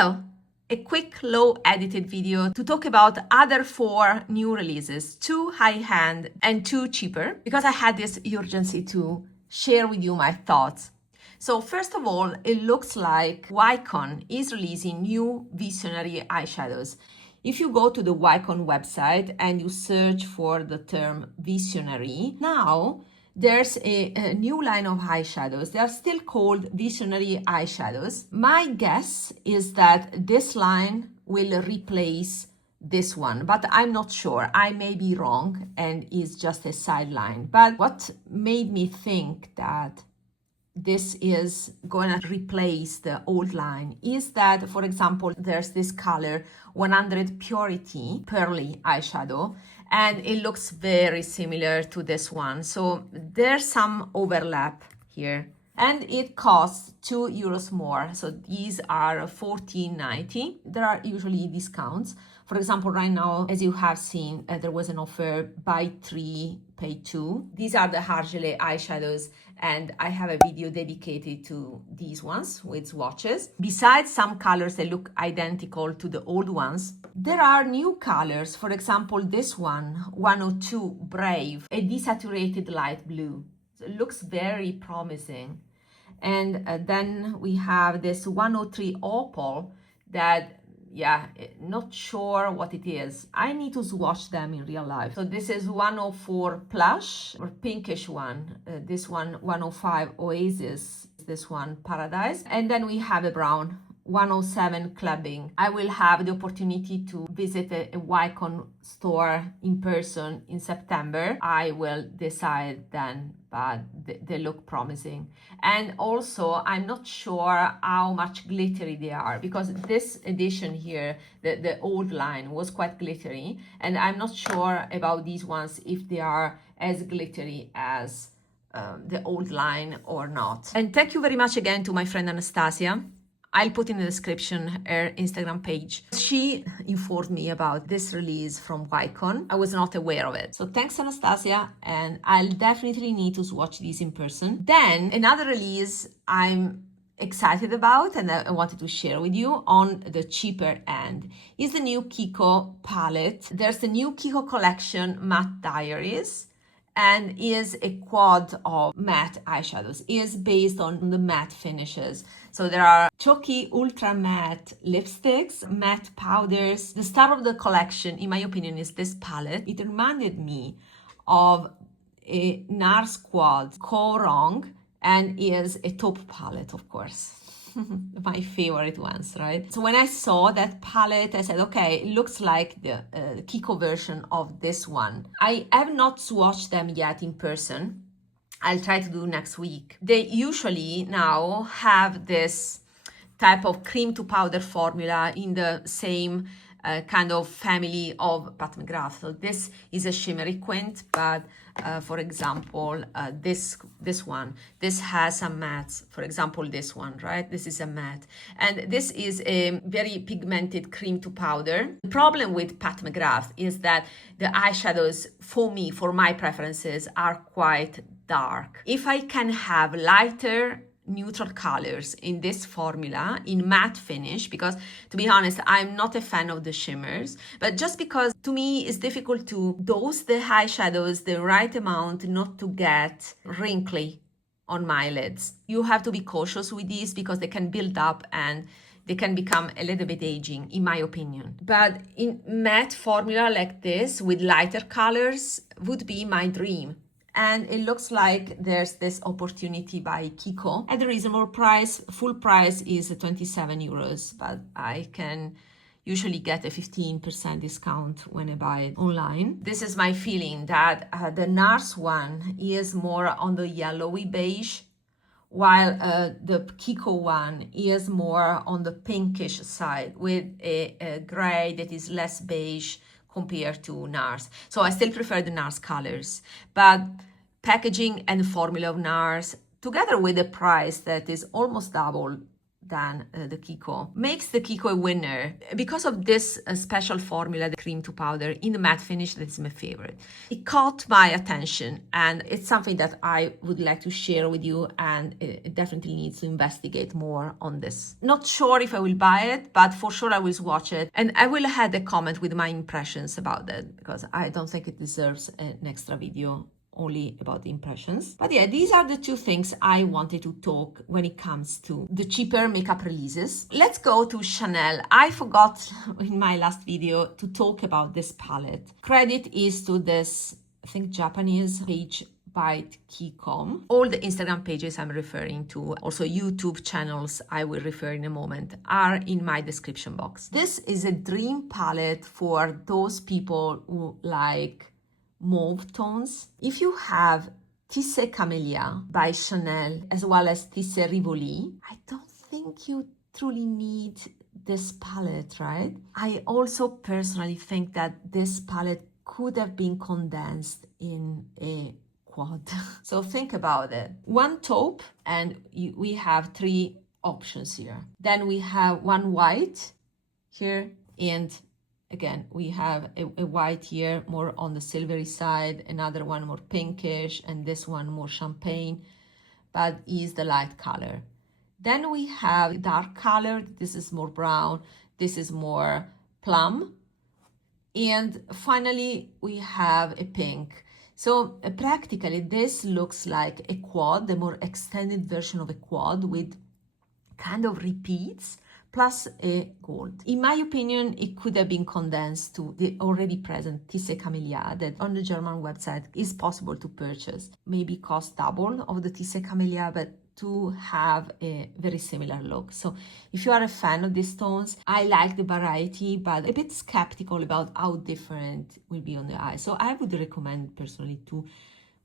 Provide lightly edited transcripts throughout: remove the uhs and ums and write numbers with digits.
Hello! A quick low edited video to talk about other 4 new releases, 2 high-end and 2 cheaper, because I had this urgency to share with you my thoughts. So first of all, it looks like WYCON is releasing new Visionary eyeshadows. If you go to the WYCON website and you search for the term Visionary, now there's a new line of eyeshadows. They are still called Visionary eyeshadows. My guess is that this line will replace this one, but I'm not sure. I may be wrong and it's just a sideline. But what made me think that this is going to replace the old line is that, for example, there's this color 100 Purity Pearly eyeshadow, and it looks very similar to this one. So there's some overlap here, and it costs €2 more. So these are $14.90. There are usually discounts. For example, right now, as you have seen, there was an offer, buy 3, pay 2. These are the Argelé eyeshadows, and I have a video dedicated to these ones with swatches. Besides some colors that look identical to the old ones, there are new colors. For example, this one, 102 Brave, a desaturated light blue. So it looks very promising. And then we have this 103 Opal that, not sure what it is. I need to swatch them in real life. So this is 104 Plush, or pinkish one. This one, 105 Oasis. This one, Paradise. And then we have a brown, 107 Clubbing. I will have the opportunity to visit a WYCON store in person in September. I will decide then, but they look promising. And also, I'm not sure how much glittery they are, because this edition here, the old line, was quite glittery, and I'm not sure about these ones if they are as glittery as the old line or not. And thank you very much again to my friend Anastasia. I'll put in the description her Instagram page. She informed me about this release from WYCON. I was not aware of it. So thanks, Anastasia, and I'll definitely need to watch these in person. Then another release I'm excited about and I wanted to share with you on the cheaper end is the new Kiko palette. There's the new Kiko collection, Matte Diaries, and is a quad of matte eyeshadows. Is based on the matte finishes. So there are chalky ultra matte lipsticks, matte powders. The star of the collection, in my opinion, is this palette. It reminded me of a NARS quad, Korong, and is a taupe palette, of course. My favorite ones, right? So when I saw that palette, I said, okay, it looks like the Kiko version of this one. I have not swatched them yet in person. I'll try to do next week. They usually now have this type of cream to powder formula in the same kind of family of Pat McGrath. So this is a shimmery quint, but for example, this one, this has some mattes. For example, this one, right? This is a matte. And this is a very pigmented cream to powder. The problem with Pat McGrath is that the eyeshadows, for me, for my preferences, are quite dark. If I can have lighter neutral colors in this formula in matte finish, because to be honest, I'm not a fan of the shimmers, but just because to me it's difficult to dose the eyeshadows the right amount not to get wrinkly on my lids. You have to be cautious with these because they can build up and they can become a little bit aging, in my opinion. But in matte formula like this with lighter colors would be my dream. And it looks like there's this opportunity by Kiko at a reasonable price. Full price is €27, but I can usually get a 15% discount when I buy it online. This is my feeling that the NARS one is more on the yellowy beige, while the Kiko one is more on the pinkish side with a gray that is less beige compared to NARS. So I still prefer the NARS colors, but packaging and formula of NARS, together with the price that is almost double than the Kiko. Makes the Kiko a winner because of this special formula, the cream to powder in the matte finish. That's my favorite. It caught my attention, and it's something that I would like to share with you, and it definitely needs to investigate more on this. Not sure if I will buy it, but for sure I will swatch it, and I will add a comment with my impressions about it, because I don't think it deserves an extra video only about the impressions. But yeah, these are the two things I wanted to talk when it comes to the cheaper makeup releases. Let's go to Chanel. I forgot in my last video to talk about this palette. Credit is to this, I think, Japanese page by Kiko. All the Instagram pages I'm referring to, also YouTube channels I will refer in a moment, are in my description box. This is a dream palette for those people who like mauve tones. If you have Tisse Camellia by Chanel as well as Tisse Rivoli, I don't think you truly need this palette, right? I also personally think that this palette could have been condensed in a quad. So think about it. One taupe, and we have three options here. Then we have one white here, and again, we have a white here, more on the silvery side, another one more pinkish, and this one more champagne, but is the light color. Then we have dark color. This is more brown. This is more plum. And finally, we have a pink. So practically, this looks like a quad, the more extended version of a quad with kind of repeats, plus a gold. In my opinion, it could have been condensed to the already present Tisse Camellia that on the German website is possible to purchase. Maybe cost double of the Tisse Camellia, but to have a very similar look. So if you are a fan of these tones, I like the variety, but a bit skeptical about how different it will be on the eye. So I would recommend personally to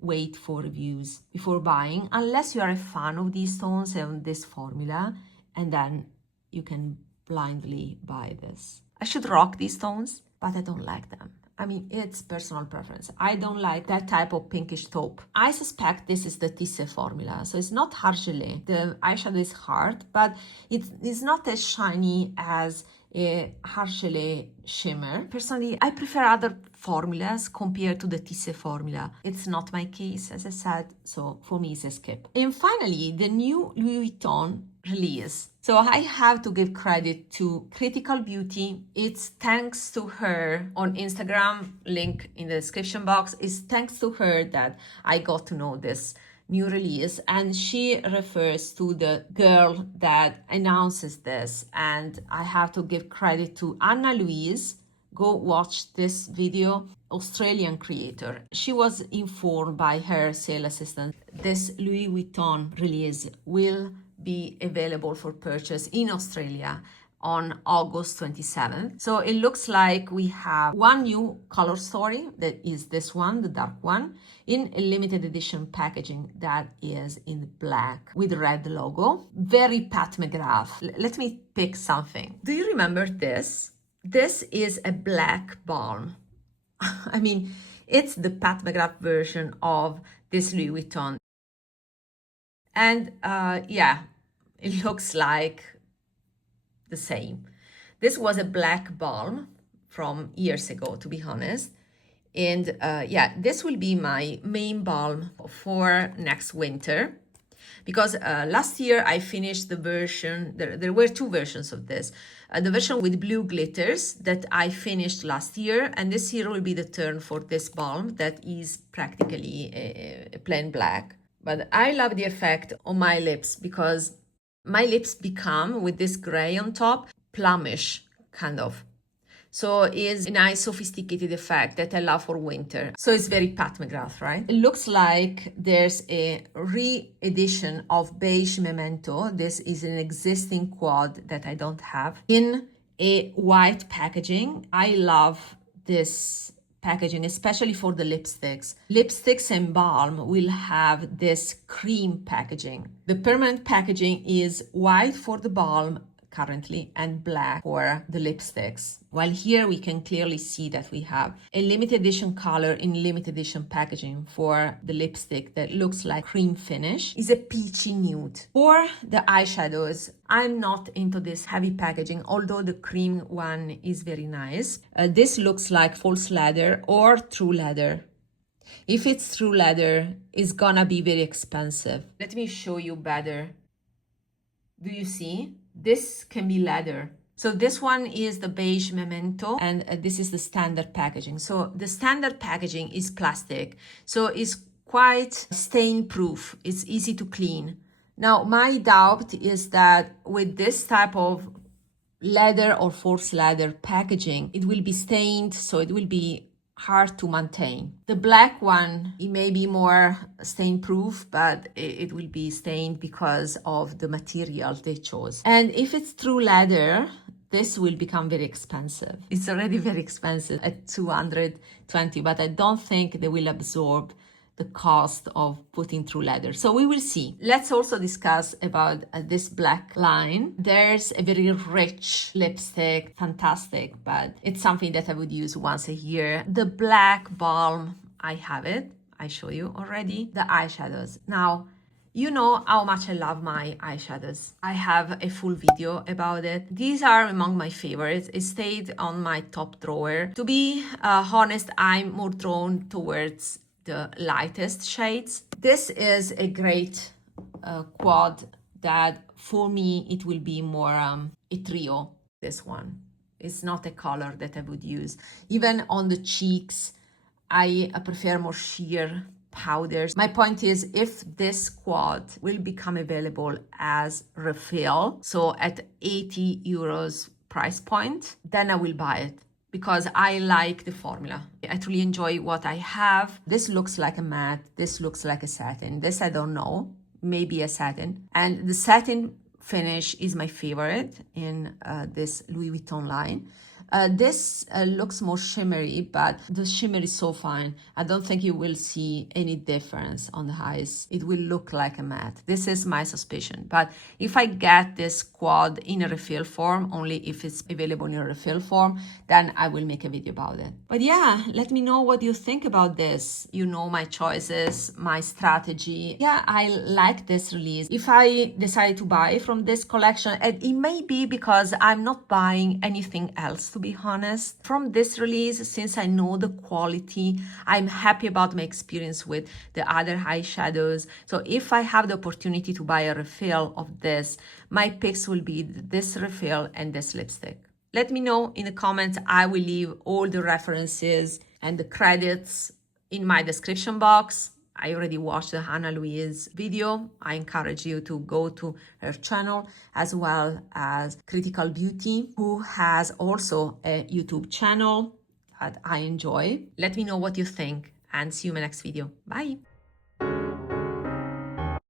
wait for reviews before buying, unless you are a fan of these tones and this formula, and then you can blindly buy this. I should rock these tones, but I don't like them. I mean, it's personal preference. I don't like that type of pinkish taupe. I suspect this is the Tisse formula, so it's not hard gelée. The eyeshadow is hard, but it's not as shiny as a hard gelée shimmer. Personally, I prefer other formulas compared to the Tisse formula. It's not my case, as I said, so for me it's a skip. And finally, the new Louis Vuitton release. So I have to give credit to Critical Beauty. It's thanks to her on Instagram, link in the description box. It's thanks to her that I got to know this new release, and she refers to the girl that announces this, and I have to give credit to Anna Louise. Go watch this video. Australian creator. She was informed by her sales assistant this Louis Vuitton release will be available for purchase in Australia on August 27th. So it looks like we have one new color story, that is this one, the dark one, in a limited edition packaging that is in black with red logo. Very Pat McGrath. Let me pick something. Do you remember this? This is a black balm. I mean, it's the Pat McGrath version of this Louis Vuitton. And yeah, it looks like the same. This was a black balm from years ago, to be honest. And yeah, this will be my main balm for next winter. Because last year I finished the version, there were two versions of this. The version with blue glitters that I finished last year, and this year will be the turn for this balm that is practically a plain black. But I love the effect on my lips because my lips become, with this gray on top, plumish, kind of. So it's a nice sophisticated effect that I love for winter. So it's very Pat McGrath, right? It looks like there's a re-edition of Beige Memento. This is an existing quad that I don't have in a white packaging. I love this packaging, especially for the lipsticks. Lipsticks and balm will have this cream packaging. The permanent packaging is white for the balm, currently and black for the lipsticks. While here we can clearly see that we have a limited edition color in limited edition packaging for the lipstick that looks like cream finish. Is a peachy nude. For the eyeshadows, I'm not into this heavy packaging, although the cream one is very nice. This looks like false leather or true leather. If it's true leather, it's gonna be very expensive. Let me show you better. Do you see? This can be leather. So this one is the beige memento, and this is the standard packaging. So the standard packaging is plastic, so it's quite stain proof. It's easy to clean. Now, my doubt is that with this type of leather or false leather packaging, it will be stained, so it will be hard to maintain. The black one, it may be more stain proof, but it will be stained because of the material they chose. And if it's true leather, this will become very expensive. It's already very expensive at $220, but I don't think they will absorb the cost of putting true leather. So we will see. Let's also discuss about this black line. There's a very rich lipstick, fantastic, but it's something that I would use once a year. The black balm, I have it. I show you already. The eyeshadows. Now, you know how much I love my eyeshadows. I have a full video about it. These are among my favorites. It stayed on my top drawer. To be honest, I'm more drawn towards the lightest shades. This is a great quad that for me it will be more a trio. This one, it's not a color that I would use. Even on the cheeks, I prefer more sheer powders. My point is, if this quad will become available as refill, so at 80 euros price point, then I will buy it, because I like the formula. I truly enjoy what I have. This looks like a matte. This looks like a satin. This I don't know, maybe a satin. And the satin finish is my favorite in this Louis Vuitton line. This looks more shimmery, but the shimmer is so fine. I don't think you will see any difference on the eyes. It will look like a matte. This is my suspicion. But if I get this quad in a refill form, only if it's available in a refill form, then I will make a video about it. But yeah, let me know what you think about this. You know my choices, my strategy. Yeah, I like this release. If I decide to buy from this collection, and it may be because I'm not buying anything else, to be honest. From this release, since I know the quality, I'm happy about my experience with the other eyeshadows. So if I have the opportunity to buy a refill of this, my picks will be this refill and this lipstick. Let me know in the comments. I will leave all the references and the credits in my description box. I already watched the Hannah Louise video. I encourage you to go to her channel, as well as Critical Beauty, who has also a YouTube channel that I enjoy. Let me know what you think, and see you in my next video. Bye.